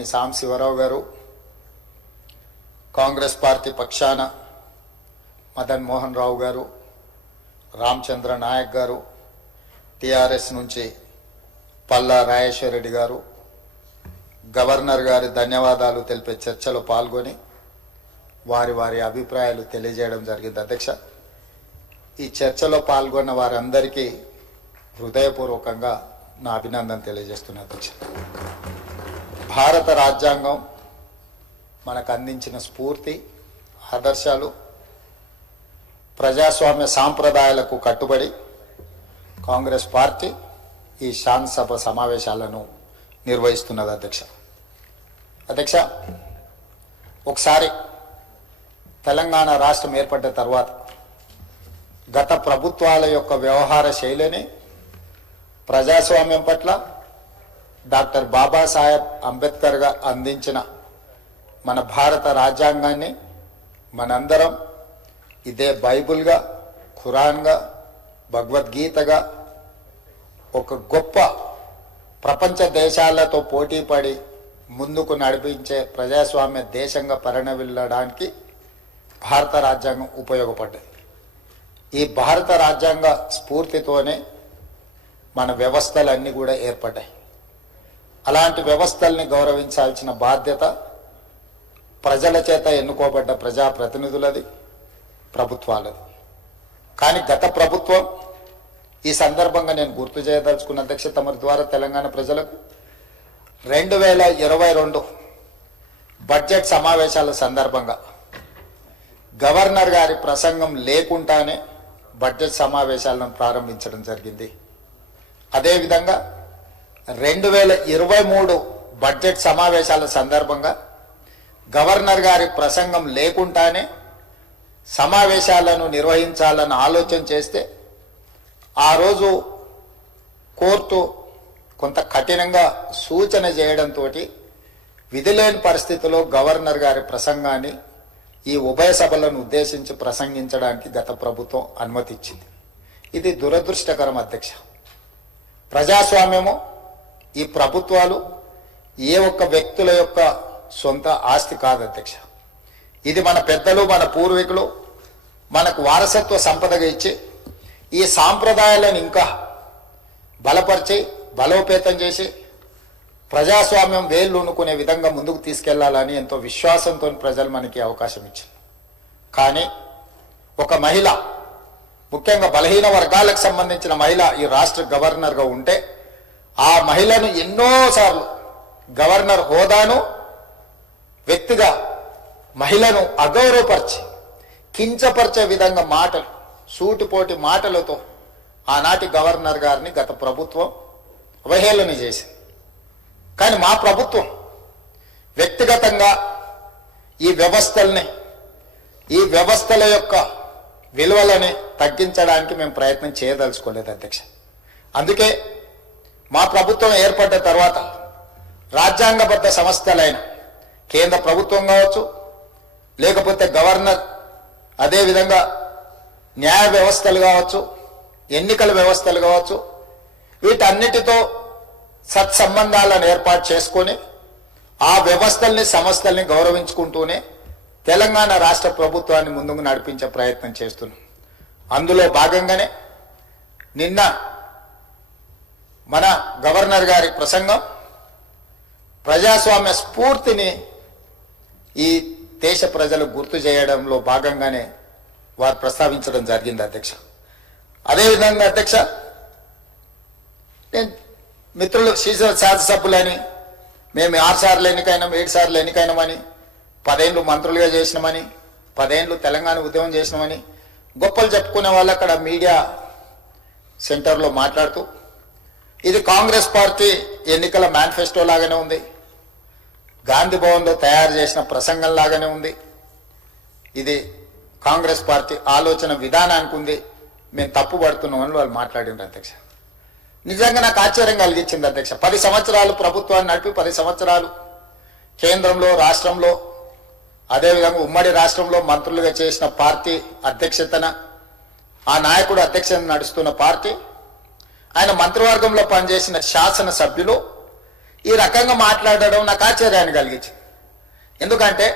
సాంశివరావు గారు, కాంగ్రెస్ పార్టీ పక్షాన మదన్ మోహన్ రావు గారు, రామచంద్ర నాయక్ గారు, టిఆర్ఎస్ నుంచి పల్లా రాజేశ్వర రెడ్డి గారు గవర్నర్ గారి ధన్యవాదాలు తెలిపే చర్చలో పాల్గొని వారి వారి అభిప్రాయాలు తెలియజేయడం జరిగింది. అధ్యక్ష, ఈ చర్చలో పాల్గొన్న వారందరికీ హృదయపూర్వకంగా నా అభినందన తెలియజేస్తున్నా. అధ్యక్ష, భారత రాజ్యాంగం మనకు అందించిన స్ఫూర్తి, ఆదర్శాలు, ప్రజాస్వామ్య సాంప్రదాయాలకు కట్టుబడి కాంగ్రెస్ పార్టీ ఈ శాసనసభ సమావేశాలను నిర్వహిస్తున్నది. అధ్యక్ష, ఒకసారి తెలంగాణ రాష్ట్రం ఏర్పడ్డ తర్వాత గత ప్రభుత్వాల యొక్క వ్యవహార శైలిని ప్రజాస్వామ్యం పట్ల డాక్టర్ బాబాసాహెబ్ అంబేద్కర్ గారు అందించిన మన భారత రాజ్యాంగాన్ని మనందరం ఇదే బైబుల్గా, ఖురాన్గా, భగవద్గీతగా ఒక గొప్ప ప్రపంచ దేశాలతో పోటీపడి ముందుకు నడిపించే ప్రజాస్వామ్య దేశంగా పరిణమిల్లడానికి భారత రాజ్యాంగం ఉపయోగపడ్డది. ఈ భారత రాజ్యాంగ స్ఫూర్తితోనే మన వ్యవస్థలన్నీ కూడా ఏర్పడ్డాయి. అలాంటి వ్యవస్థల్ని గౌరవించాల్సిన బాధ్యత ప్రజల చేత ఎన్నుకోబడ్డ ప్రజాప్రతినిధులది, ప్రభుత్వాలది. కానీ గత ప్రభుత్వం, ఈ సందర్భంగా నేను గుర్తు చేయదలుచుకున్న అధ్యక్ష తమరి ద్వారా తెలంగాణ ప్రజలకు 2022 బడ్జెట్ సమావేశాల సందర్భంగా గవర్నర్ గారి ప్రసంగం లేకుండానే బడ్జెట్ సమావేశాలను ప్రారంభించడం జరిగింది. అదేవిధంగా 2023 బడ్జెట్ సమావేశాల సందర్భంగా గవర్నర్ గారి ప్రసంగం లేకుండానే సమావేశాలను నిర్వహించాలని ఆలోచన చేస్తే ఆ రోజు కోర్టు కొంత కఠినంగా సూచన చేయడంతో విధిలేని పరిస్థితిలో గవర్నర్ గారి ప్రసంగాన్ని ఈ ఉభయ సభలను ఉద్దేశించి ప్రసంగించడానికి గత ప్రభుత్వం అనుమతి ఇచ్చింది. ఇది దురదృష్టకరం అధ్యక్ష. ప్రజాస్వామ్యము, ఈ ప్రభుత్వాలు ఏ ఒక్క వ్యక్తుల యొక్క సొంత ఆస్తి కాదు అధ్యక్ష. ఇది మన పెద్దలు, మన పూర్వీకులు మనకు వారసత్వ సంపదగా ఇచ్చి ఈ సాంప్రదాయాలను ఇంకా బలపరిచి బలోపేతం చేసి ప్రజాస్వామ్యం వేళ్ళునుకునే విధంగా ముందుకు తీసుకెళ్లాలని ఎంతో విశ్వాసంతో ప్రజలు మనకి అవకాశం ఇచ్చింది. కానీ ఒక మహిళ, ముఖ్యంగా బలహీన వర్గాలకు సంబంధించిన మహిళ ఈ రాష్ట్ర గవర్నర్గా ఉంటే ఆ మహిళను ఎన్నోసార్లు గవర్నర్ హోదాను వ్యక్తిగా మహిళను అగౌరవపరిచి కించపరిచే విధంగా మాటలు, సూటిపోటి మాటలతో ఆనాటి గవర్నర్ గారిని గత ప్రభుత్వం అవహేళన చేసింది. కానీ మా ప్రభుత్వం వ్యక్తిగతంగా ఈ వ్యవస్థల్ని, ఈ వ్యవస్థల యొక్క విలువలని తగ్గించడానికి మేము ప్రయత్నం చేయదలుచుకోలేదు అధ్యక్ష. అందుకే మా ప్రభుత్వం ఏర్పడ్డ తర్వాత రాజ్యాంగబద్ధ సంస్థలైన కేంద్ర ప్రభుత్వం కావచ్చు, లేకపోతే గవర్నర్, అదేవిధంగా న్యాయ వ్యవస్థలు కావచ్చు, ఎన్నికల వ్యవస్థలు కావచ్చు, వీటన్నిటితో సత్సంబంధాలను ఏర్పాటు చేసుకొని ఆ వ్యవస్థల్ని, సంస్థల్ని గౌరవించుకుంటూనే తెలంగాణ రాష్ట్ర ప్రభుత్వాన్ని ముందుకు నడిపించే ప్రయత్నం చేస్తున్నాం. అందులో భాగంగానే నిన్న మన గవర్నర్ గారి ప్రసంగం ప్రజాస్వామ్య స్ఫూర్తిని ఈ దేశ ప్రజలకు గుర్తు చేయడంలో భాగంగానే వారు ప్రస్తావించడం జరిగింది అధ్యక్ష. అదేవిధంగా అధ్యక్ష, నేను మిత్రులు శాసనసభ్యులని మేము 6 సార్లు ఎన్నికైనాం, 7 సార్లు ఎన్నికైనామని, 10 ఏళ్ళు మంత్రులుగా చేసినామని, 10 ఏళ్ళు తెలంగాణ ఉద్యమం చేసినామని గొప్పలు చెప్పుకునే వాళ్ళు అక్కడ మీడియా సెంటర్లో మాట్లాడుతూ ఇది కాంగ్రెస్ పార్టీ ఎన్నికల మేనిఫెస్టో లాగానే ఉంది, గాంధీ భవన్లో తయారు చేసిన ప్రసంగం లాగానే ఉంది, ఇది కాంగ్రెస్ పార్టీ ఆలోచన విధానానికి ఉంది, మేము తప్పు పడుతున్నామని వాళ్ళు మాట్లాడిండ్రు అధ్యక్ష. నిజంగా నాకు ఆశ్చర్యం కలిగించింది అధ్యక్ష. 10 సంవత్సరాలు ప్రభుత్వాన్ని నడిపి 10 సంవత్సరాలు కేంద్రంలో, రాష్ట్రంలో, అదేవిధంగా ఉమ్మడి రాష్ట్రంలో మంత్రులుగా చేసిన పార్టీ అధ్యక్షతన, ఆ నాయకుడు అధ్యక్షతన నడుస్తున్న పార్టీ, ఆయన మంత్రివర్గంలో పనిచేసిన శాసనసభ్యులు ఈ రకంగా మాట్లాడడం నాకు ఆశ్చర్యాన్ని కలిగించింది. ఎందుకంటే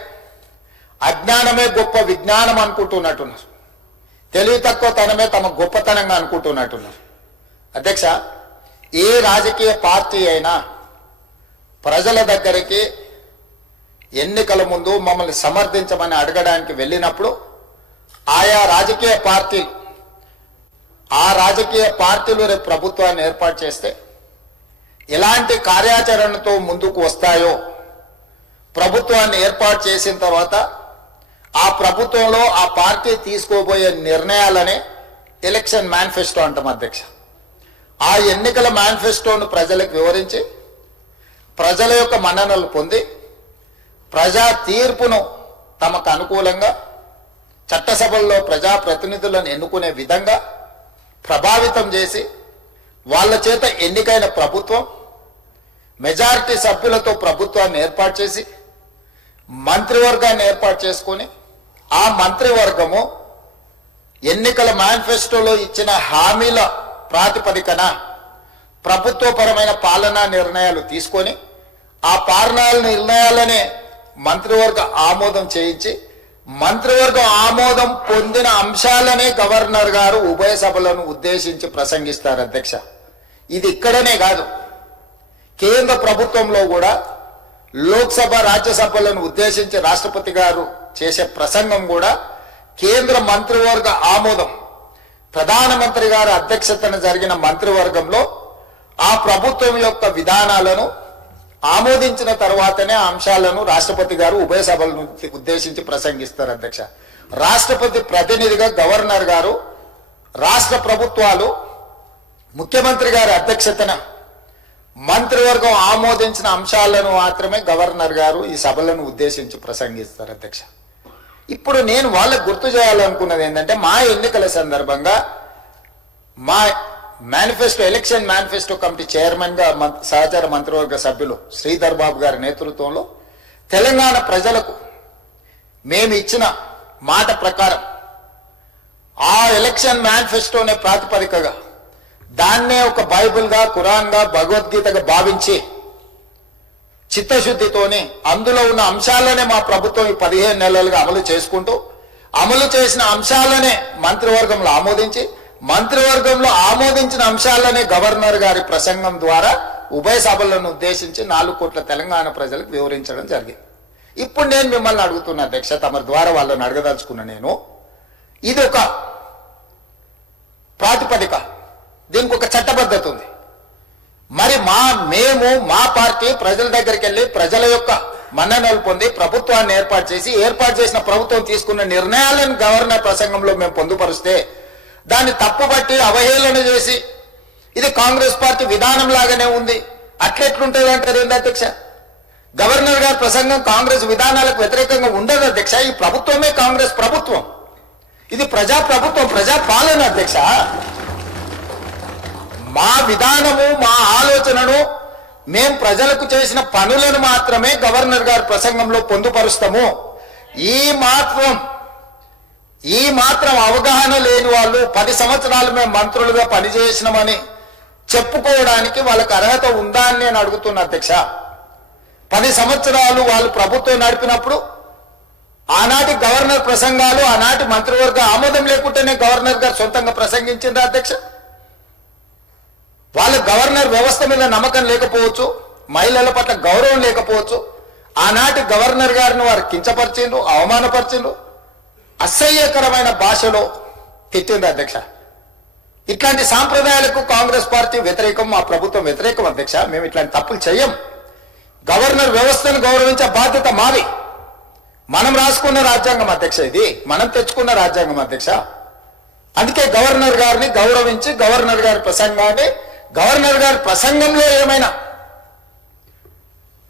అజ్ఞానమే గొప్ప విజ్ఞానం అనుకుంటున్నట్టున్నారు, తెలివి తక్కువ తనమే తమ గొప్పతనంగా అనుకుంటున్నట్టున్నారు. అధ్యక్ష, ఏ రాజకీయ పార్టీ అయినా ప్రజల దగ్గరికి ఎన్నికల ముందు మమ్మల్ని సమర్థించమని అడగడానికి వెళ్ళినప్పుడు ఆయా రాజకీయ పార్టీలు రేపు ప్రభుత్వాన్ని ఏర్పాటు చేస్తే ఎలాంటి కార్యాచరణతో ముందుకు వస్తాయో, ప్రభుత్వాన్ని ఏర్పాటు చేసిన తర్వాత ఆ ప్రభుత్వంలో ఆ పార్టీ తీసుకోబోయే నిర్ణయాలనే ఎలక్షన్ మేనిఫెస్టో అంటాం అధ్యక్ష. ఆ ఎన్నికల మేనిఫెస్టోను ప్రజలకు వివరించి ప్రజల యొక్క మన్ననలు పొంది ప్రజా తీర్పును తమకు అనుకూలంగా చట్టసభల్లో ప్రజాప్రతినిధులను ఎన్నుకునే విధంగా ప్రభావితం చేసి వాళ్ళ చేత ఎన్నికైన ప్రభుత్వం మెజారిటీ సభ్యులతో ప్రభుత్వాన్ని ఏర్పాటు చేసి మంత్రివర్గాన్ని ఏర్పాటు చేసుకొని ఆ మంత్రివర్గము ఎన్నికల మేనిఫెస్టోలో ఇచ్చిన హామీల ప్రాతిపదికన ప్రభుత్వపరమైన పాలనా నిర్ణయాలు తీసుకొని ఆ పాలనా నిర్ణయాలనే మంత్రివర్గ ఆమోదం చేయించి మంత్రివర్గం ఆమోదం పొందిన అంశాలనే గవర్నర్ గారు ఉభయ సభలను ఉద్దేశించి ప్రసంగిస్తారు అధ్యక్ష. ఇది ఇక్కడనే కాదు, కేంద్ర ప్రభుత్వంలో కూడా లోక్సభ రాజ్యసభలను ఉద్దేశించి రాష్ట్రపతి గారు చేసే ప్రసంగం కూడా కేంద్ర మంత్రివర్గ ఆమోదం, ప్రధానమంత్రి గారి అధ్యక్షతన జరిగిన మంత్రివర్గంలో ఆ ప్రభుత్వం యొక్క విధానాలను ఆమోదించిన తర్వాతనే ఆ అంశాలను రాష్ట్రపతి గారు ఉభయ సభలను ఉద్దేశించి ప్రసంగిస్తారు అధ్యక్ష. రాష్ట్రపతి ప్రతినిధిగా గవర్నర్ గారు, రాష్ట్ర ప్రభుత్వాలు ముఖ్యమంత్రి గారి అధ్యక్షతన మంత్రివర్గం ఆమోదించిన అంశాలను మాత్రమే గవర్నర్ గారు ఈ సభలను ఉద్దేశించి ప్రసంగిస్తారు అధ్యక్ష. ఇప్పుడు నేను వాళ్ళకు గుర్తు చేయాలనుకున్నది ఏంటంటే, మా ఎన్నికల సందర్భంగా మా manifesto election manifesto committee chairman గా సహచార మంత్రివర్గ సభ్యులు శ్రీధర్ బాబు గారి నేతృత్వంలో తెలంగాణ ప్రజలకు మేము ఇచ్చిన మాట ప్రకారం ఆ ఎలక్షన్ మేనిఫెస్టోనే ప్రాతిపదికగా దాన్నే ఒక బైబిల్ గా, ఖురాన్ గా, భగవద్గీతగా భావించి చిత్తశుద్ధితోని అందులో ఉన్న అంశాలనే మా ప్రభుత్వం ఈ 15 నెలలుగా అమలు చేసుకుంటూ అమలు చేసిన అంశాలనే మంత్రివర్గంలో ఆమోదించి మంత్రివర్గంలో ఆమోదించిన అంశాలనే గవర్నర్ గారి ప్రసంగం ద్వారా ఉభయ సభలను ఉద్దేశించి 4 కోట్ల తెలంగాణ ప్రజలకు వివరించడం జరిగింది. ఇప్పుడు నేను మిమ్మల్ని అడుగుతున్నా అధ్యక్ష, తమ ద్వారా వాళ్ళని అడగదలుచుకున్నా నేను, ఇది ఒక ప్రాతిపదిక, దీనికి ఒక చట్టబద్ధత ఉంది. మరి మా పార్టీ ప్రజల దగ్గరికి వెళ్ళి ప్రజల యొక్క మన్ననలు పొంది ప్రభుత్వాన్ని ఏర్పాటు చేసిన ప్రభుత్వం తీసుకున్న నిర్ణయాలను గవర్నర్ ప్రసంగంలో మేము పొందుపరిస్తే దాన్ని తప్పుబట్టి అవహేళన చేసి ఇది కాంగ్రెస్ పార్టీ విధానం లాగానే ఉంది అట్లెట్లుంటుంది అంటారు ఏంటి అధ్యక్ష? గవర్నర్ గారి ప్రసంగం కాంగ్రెస్ విధానాలకు వ్యతిరేకంగా ఉండదు అధ్యక్ష. ఈ ప్రభుత్వమే కాంగ్రెస్ ప్రభుత్వం, ఇది ప్రజా ప్రభుత్వం, ప్రజా పాలన అధ్యక్ష. మా విధానము, మా ఆలోచనను, మేం ప్రజలకు చేసిన పనులను మాత్రమే గవర్నర్ గారి ప్రసంగంలో పొందుపరుస్తాము. ఈ మాత్రం అవగాహన లేని వాళ్ళు 10 సంవత్సరాలు మేము మంత్రులుగా పనిచేసినామని చెప్పుకోవడానికి వాళ్ళకి అర్హత ఉందా అని నేను అడుగుతున్నా అధ్యక్ష. 10 సంవత్సరాలు వాళ్ళు ప్రభుత్వం నడిపినప్పుడు ఆనాటి గవర్నర్ ప్రసంగాలు, ఆనాటి మంత్రివర్గ ఆమోదం లేకుంటేనే గవర్నర్ గారు సొంతంగా ప్రసంగించిందా అధ్యక్ష? వాళ్ళ గవర్నర్ వ్యవస్థ మీద నమ్మకం లేకపోవచ్చు, మహిళల పట్ల గౌరవం లేకపోవచ్చు, ఆనాటి గవర్నర్ గారిని వారు కించపరిచిండ్రు, అవమానపరిచిండ్రు, అసహ్యకరమైన భాషలో తిట్టింది అధ్యక్ష. ఇట్లాంటి సాంప్రదాయాలకు కాంగ్రెస్ పార్టీ వ్యతిరేకం, మా ప్రభుత్వం వ్యతిరేకం అధ్యక్ష. మేము ఇట్లాంటి తప్పులు చెయ్యం. గవర్నర్ వ్యవస్థను గౌరవించే బాధ్యత మాది. మనం రాసుకున్న రాజ్యాంగం అధ్యక్ష, ఇది మనం తెచ్చుకున్న రాజ్యాంగం అధ్యక్ష. అందుకే గవర్నర్ గారిని గౌరవించి గవర్నర్ గారి ప్రసంగాన్ని, గవర్నర్ గారి ప్రసంగంలో ఏమైనా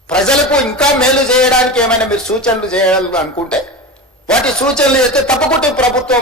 ప్రజలకు ఇంకా మేలు చేయడానికి ఏమైనా మీరు సూచనలు చేయాలని అనుకుంటే వాటి సూచనలు చేస్తే తప్పకుండా ప్రభుత్వం